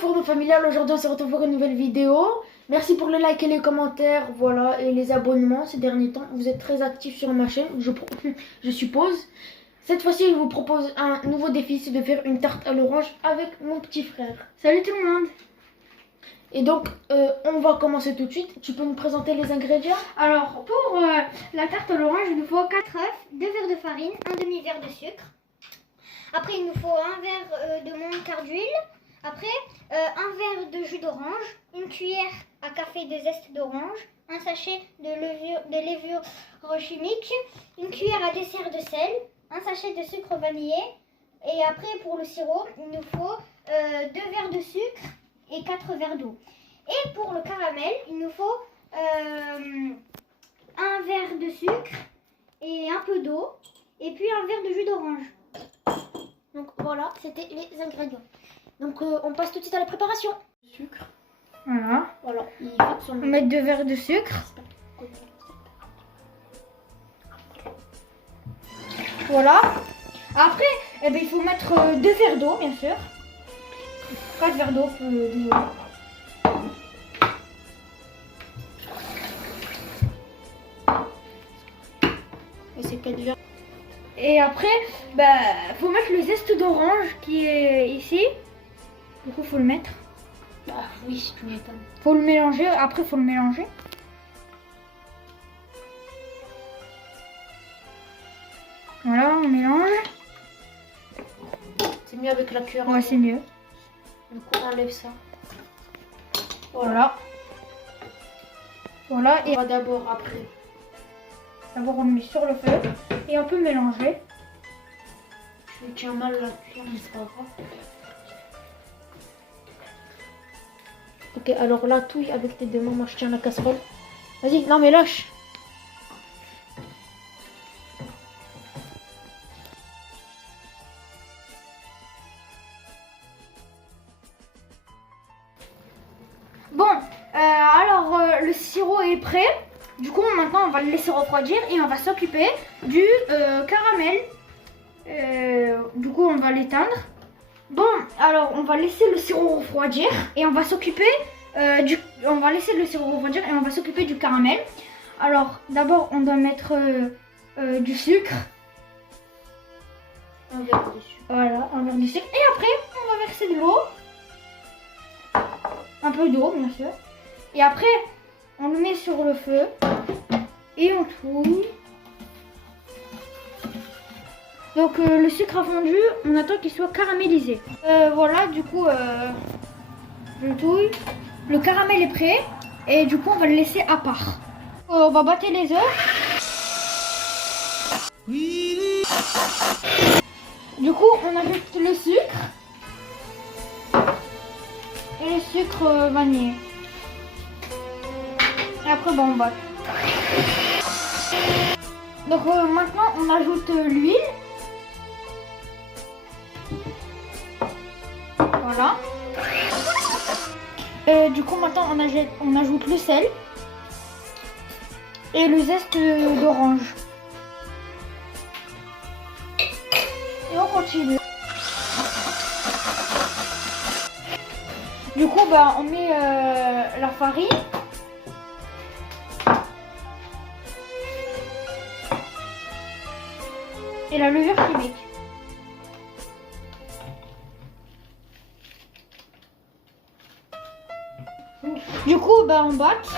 fourneau familial, aujourd'hui on se retrouve pour une nouvelle vidéo. Merci pour les likes et les commentaires, voilà, et les abonnements ces derniers temps. Vous êtes très actifs sur ma chaîne, je suppose. Cette fois-ci, je vous propose un nouveau défi, c'est de faire une tarte à l'orange avec mon petit frère. Salut tout le monde! Et donc, on va commencer tout de suite. Tu peux nous présenter les ingrédients? Alors, pour la tarte à l'orange, il nous faut 4 œufs, 2 verres de farine, un demi-verre de sucre. Après, il nous faut un verre de mon quart d'huile. Après, un verre de jus d'orange, une cuillère à café de zeste d'orange, un sachet de levure chimique, une cuillère à dessert de sel, un sachet de sucre vanillé. Et après, pour le sirop, il nous faut 2 verres de sucre et 4 verres d'eau. Et pour le caramel, il nous faut un verre de sucre et un peu d'eau, et puis un verre de jus d'orange. Donc voilà, c'était les ingrédients. Donc on passe tout de suite à la préparation. Sucre. Voilà. Voilà, il faut son... On met 2 verres de sucre. Voilà. Après, eh ben, il faut mettre 2 verres d'eau, bien sûr. 4 verres d'eau. Et c'est 4 verres. Et après, faut mettre le zeste d'orange qui est ici. Du coup, faut le mettre. Ah oui, tu m'étonnes. Faut le mélanger. Après, faut le mélanger. Voilà, on mélange. C'est mieux avec la cuillère. Ouais, c'est mieux. Du coup, on enlève ça. Voilà. Voilà. Et on va d'abord après. D'abord, on le met sur le feu et on peut mélanger. Je tiens mal la cuillère, mais c'est pas grave. Ok, alors là, touille avec tes deux mains. Moi, je tiens la casserole. Vas-y, non, mais lâche. Bon, le sirop est prêt. Du coup, maintenant, on va le laisser refroidir et on va s'occuper du caramel. Du coup, on va l'éteindre. Bon, alors, on va laisser le sirop refroidir et on va s'occuper du caramel. Alors, d'abord, on doit mettre du sucre. Un verre de sucre. Voilà, un verre de sucre. Et après, on va verser de l'eau. Un peu d'eau, bien sûr. Et après, on le met sur le feu et on touille. Donc le sucre a fondu, on attend qu'il soit caramélisé. Voilà, du coup, je touille. Le caramel est prêt et du coup, on va le laisser à part. On va battre les œufs. Du coup, on ajoute le sucre et le sucre vanillé. Et après, on bat. Donc maintenant, on ajoute l'huile. Voilà. Du coup, maintenant, on ajoute le sel et le zeste d'orange. Et on continue. Du coup, on met la farine. Et la levure chimique. Du coup, on batte.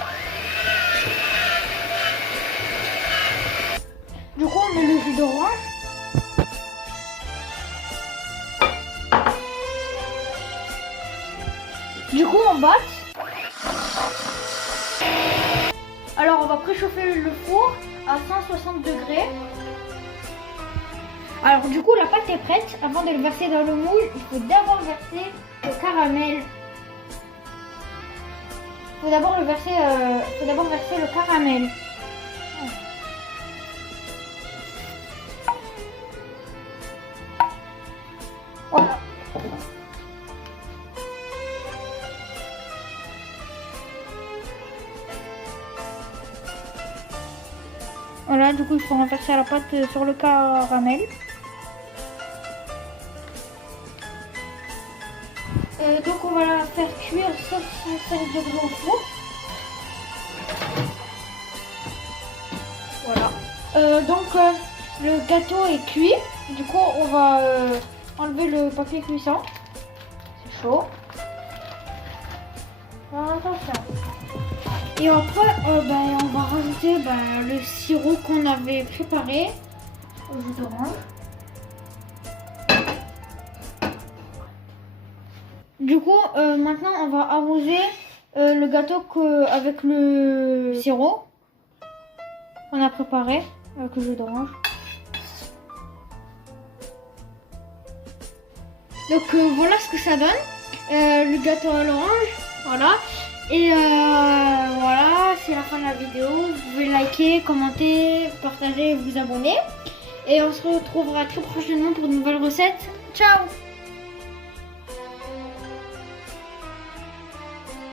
Du coup, on met le jus d'orange. Du coup, on batte. Alors, on va préchauffer le four à 160 degrés. Alors, du coup, la pâte est prête. Avant de le verser dans le moule, il faut d'abord verser le caramel. Il faut d'abord verser le caramel. Voilà. Voilà, du coup, il faut renverser la pâte sur le caramel. Donc on va la faire cuire 165 degrés au four. Voilà. Le gâteau est cuit. Du coup, on va enlever le papier cuisson. C'est chaud. Voilà, attention. Et après, on va rajouter le sirop qu'on avait préparé au jus d'orange. Du coup, maintenant, on va arroser le gâteau avec le sirop qu'on a préparé avec le jus d'orange. Donc voilà ce que ça donne, le gâteau à l'orange, voilà. Et voilà, c'est la fin de la vidéo. Vous pouvez liker, commenter, partager, vous abonner. Et on se retrouvera très prochainement pour de nouvelles recettes. Ciao!